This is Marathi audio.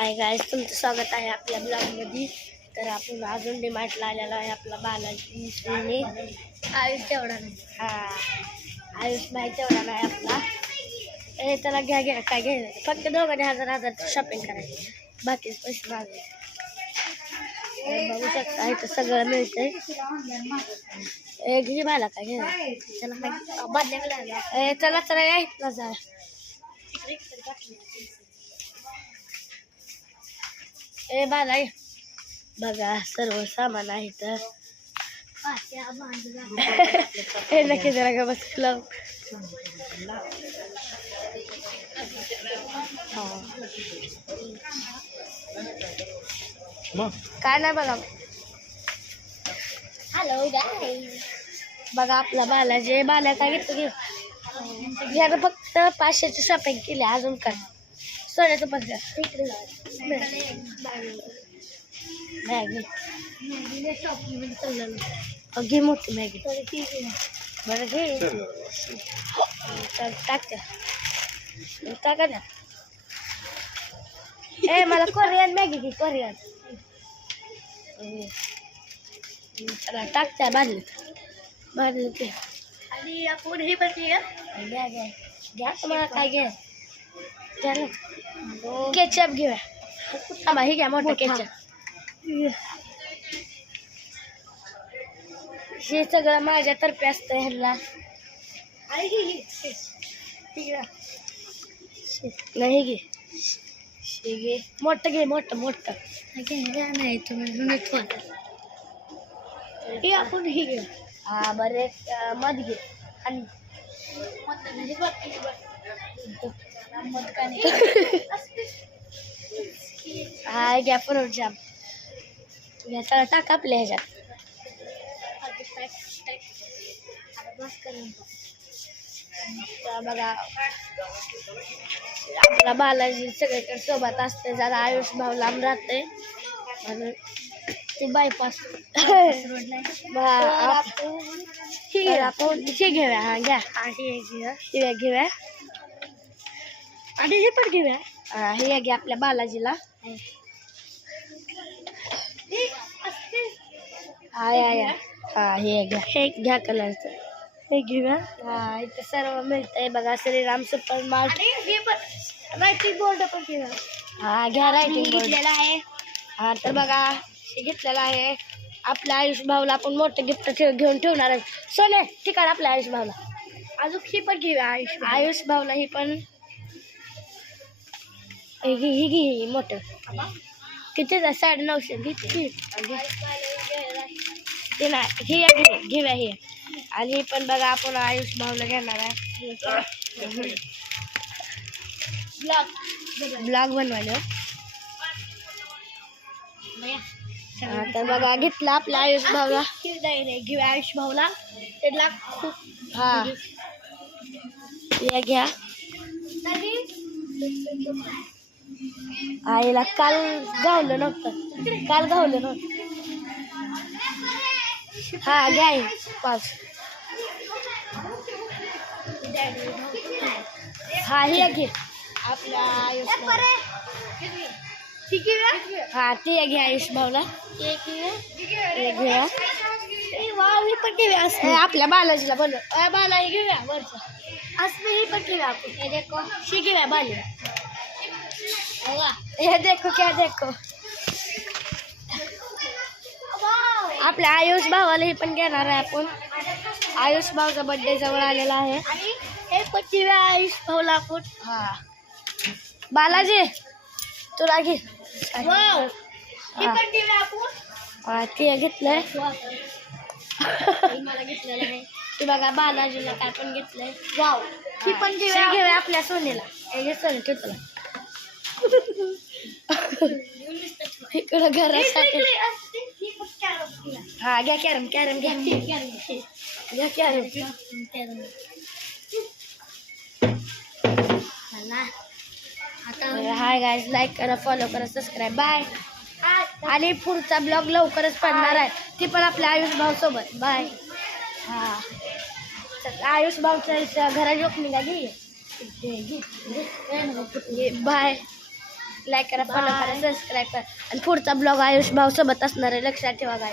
हाय गाइस, तुमचं स्वागत आहे आपल्या ब्लॉगमध्ये. तर आपण अजून डिमार्टला आलेलो आहे. आपला बालाजी श्रीने आयुष तेवढा नाही. आयुष भाई तेवढा नाही आपला. त्याला घ्या काय घ्यायचं, फक्त दोघांनी हजार शॉपिंग करायची, बाकीच पैसे मागायचे. बघू शकता इथं सगळं मिळतंय. घे मला काय घ्यायचं, चला चला या इथला जा. बाला बघा सर्व सामान आहे तर नक्की जरा का बसलं. काय नाही बघा. हॅलो गाईस, बघा आपला बालाजी बाला काय घेतो घ्या फक्त 500ची शॉपिंग केली. अजून काय सोन्याचं पण मॅगी घे मोठी मॅगी बरं घे. टाका द्या. मला कोरियन मॅगी घे, कोरियन. चला टाकत्या बांधली ते. आणि आपण हे पण घ्या घ्या तुम्हाला काय घ्या घ्या ना. केचप घेऊया. थांबा हे घ्या मोठं केचप. हे सगळं माझ्यातर्फे असतं ह्याला. नाही घे घे मोठं घे मोठं नाही तुम्ही हे आपण हे घे. हा बरं मध घे. आणि हा घ्या फ्रूट जाम घ्या. चला टाक आपल्या ह्याच्यात. बघा आपला बालाजी सगळीकडे सोबत असते. जरा आयुष भाऊ लांब राहते म्हणून ते बायपास आपण हे घेऊया. हा घ्या हे घेऊया आणि हे पण घेऊया. हे घ्या आपल्या बालाजीला. हा हे घ्या, हे घ्या कलरचं हे घेऊया. हा इथं सर्व मिळतंय बघा. Shriram super mart. Writing board पण घेऊया. हा घ्या रायटिंग बोर्ड घेतलेला आहे. हा तर बघा हे घेतलेलं आहे. आपल्या आयुष भाऊला आपण मोठं गिफ्ट घेऊन ठेवणार आहे. सोने ठिकाण आपल्या आयुष भाऊला. अजून ही पण घेऊया आयुष भाऊला. ही पण ही घे मोठं. किती 950 घेते ते नाही. ही घेऊया हे. आणि पण बघा आपण आयुष भाऊला घेणार आहे ब्लॉग बनवायला. तर बघा घेतला आपल्या आयुष भाऊला. घेऊया आयुष भाऊला त्याला खूप. हा हे घ्या. आईला काल गावलं नव्हतं. हा घ्या 5. हा हे घे आपल्या आयुष हा ते घ्या आयुष भाऊला. हे घेऊया. पण घेऊया आपल्या बालाजीला बनव. बाला घेऊया वरचं असं हे पण घेऊया आपण. हे देखो शी घेऊया बाली. हे देखो क्या देखो. आपल्या आयुष भावाला हे पण घेणार आहे आपण. आयुष भाऊचा बर्थडे जवळ आलेला आहे. हे पण घेऊया आयुष भाऊला आपण. हा बालाजी तुला घे. हा ते घेतलंय. ते बघा बालाजीला काय पण घेतलंय. वाव ही पण घेऊया आपल्या सोनीला. हे घे सोनी तुला. इकडं घरासाठी. हा घ्या कॅरम घ्या कॅरम. हाय गाईज, लाईक करा, फॉलो करा, सबस्क्राईब. बाय. आणि पुढचा ब्लॉग लवकरच पडणार आहे, ती पण आपल्या आयुष भाऊ सोबत. बाय. हा आयुष भाऊच्या घराची ओपनिंग आहे. बाय. लाईक करा, फॉलो करा, सबस्क्राईब करा आणि पुढचा ब्लॉग आयुष भाऊ सोबत असणार आहे, लक्षात ठेवा काय.